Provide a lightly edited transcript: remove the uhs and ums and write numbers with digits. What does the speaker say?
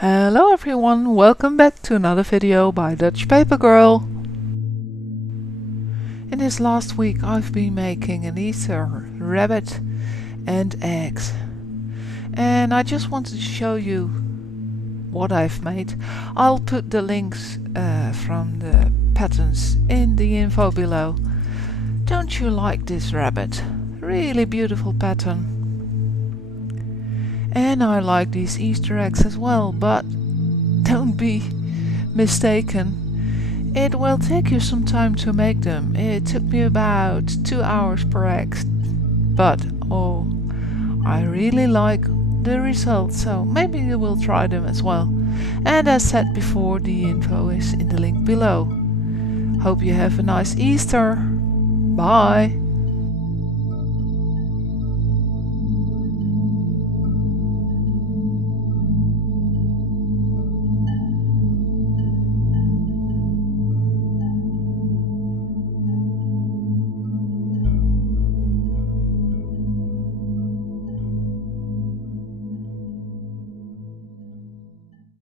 Hello everyone, welcome back to another video by dutchpapergirl. In this last week I've been making an Easter rabbit and eggs. And I just wanted to show you what I've made. I'll put the links from the patterns in the info below. Don't you like this rabbit? Really beautiful pattern. And I like these Easter eggs as well, but don't be mistaken. It will take you some time to make them. It took me about 2 hours per egg. But oh, I really like the results, so maybe you will try them as well. And as said before, the info is in the link below. Hope you have a nice Easter. Bye!